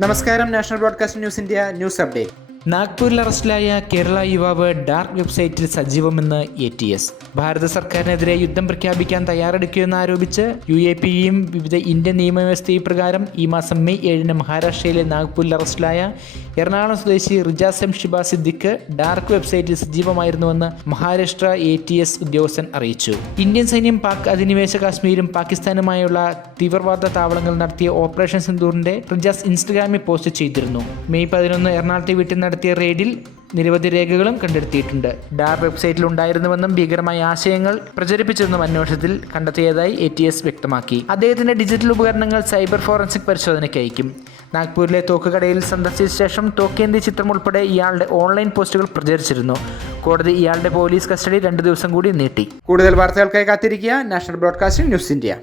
നമസ്കാരം. National broadcasting news India news update. നാഗ്പൂരിൽ അറസ്റ്റിലായ കേരള യുവാവ് ഡാർക്ക് വെബ്സൈറ്റിൽ സജീവമെന്ന് ATS. ഭാരത സർക്കാരിനെതിരെ യുദ്ധം പ്രഖ്യാപിക്കാൻ തയ്യാറെടുക്കുമെന്ന് ആരോപിച്ച് UAPയും വിവിധ ഇന്ത്യൻ നിയമവ്യവസ്ഥ പ്രകാരം ഈ മാസം മെയ് 7 മഹാരാഷ്ട്രയിലെ നാഗ്പൂരിൽ അറസ്റ്റിലായ എറണാകുളം സ്വദേശി റിജാസ് എം ഷിബ സിദ്ദിഖ് ഡാർക്ക് വെബ്സൈറ്റിൽ സജീവമായിരുന്നുവെന്ന് മഹാരാഷ്ട്ര ATS ഉദ്യോഗസ്ഥൻ അറിയിച്ചു. ഇന്ത്യൻ സൈന്യം പാക് അധിനിവേശ കാശ്മീരും പാകിസ്ഥാനുമായുള്ള തീവ്രവാദ താവളങ്ങൾ നടത്തിയ ഓപ്പറേഷൻ സിന്ദൂറിന്റെ റിജാസ് ഇൻസ്റ്റഗ്രാമിൽ പോസ്റ്റ് ചെയ്തിരുന്നു. മെയ് 11 എറണാകുളത്തെ വീട്ടിൽ നടത്തിയ റെയ്ഡിൽ നിരവധി രേഖകളും കണ്ടെടുത്തിയിട്ടുണ്ട്. ഡാർക്ക് വെബ്സൈറ്റിൽ ഉണ്ടായിരുന്നുവെന്നും ഭീകരമായ ആശയങ്ങൾ പ്രചരിപ്പിച്ചെന്നും അന്വേഷണത്തിൽ കണ്ടെത്തിയതായി ATS വ്യക്തമാക്കി. അദ്ദേഹത്തിന്റെ ഡിജിറ്റൽ ഉപകരണങ്ങൾ സൈബർ ഫോറൻസിക് പരിശോധനയ്ക്ക് അയക്കും. നാഗ്പൂരിലെ തോക്കുകടയിൽ സന്ദർശിച്ച ശേഷം തോക്കേന്ത്യ ചിത്രം ഉൾപ്പെടെ ഇയാളുടെ ഓൺലൈൻ പോസ്റ്റുകൾ പ്രചരിച്ചിരുന്നു. കോടതി ഇയാളുടെ പോലീസ് കസ്റ്റഡി 2 ദിവസം കൂടി നീട്ടി. കൂടുതൽ വാർത്തകൾക്കായി കാത്തിരിക്കുക. National broadcasting news India.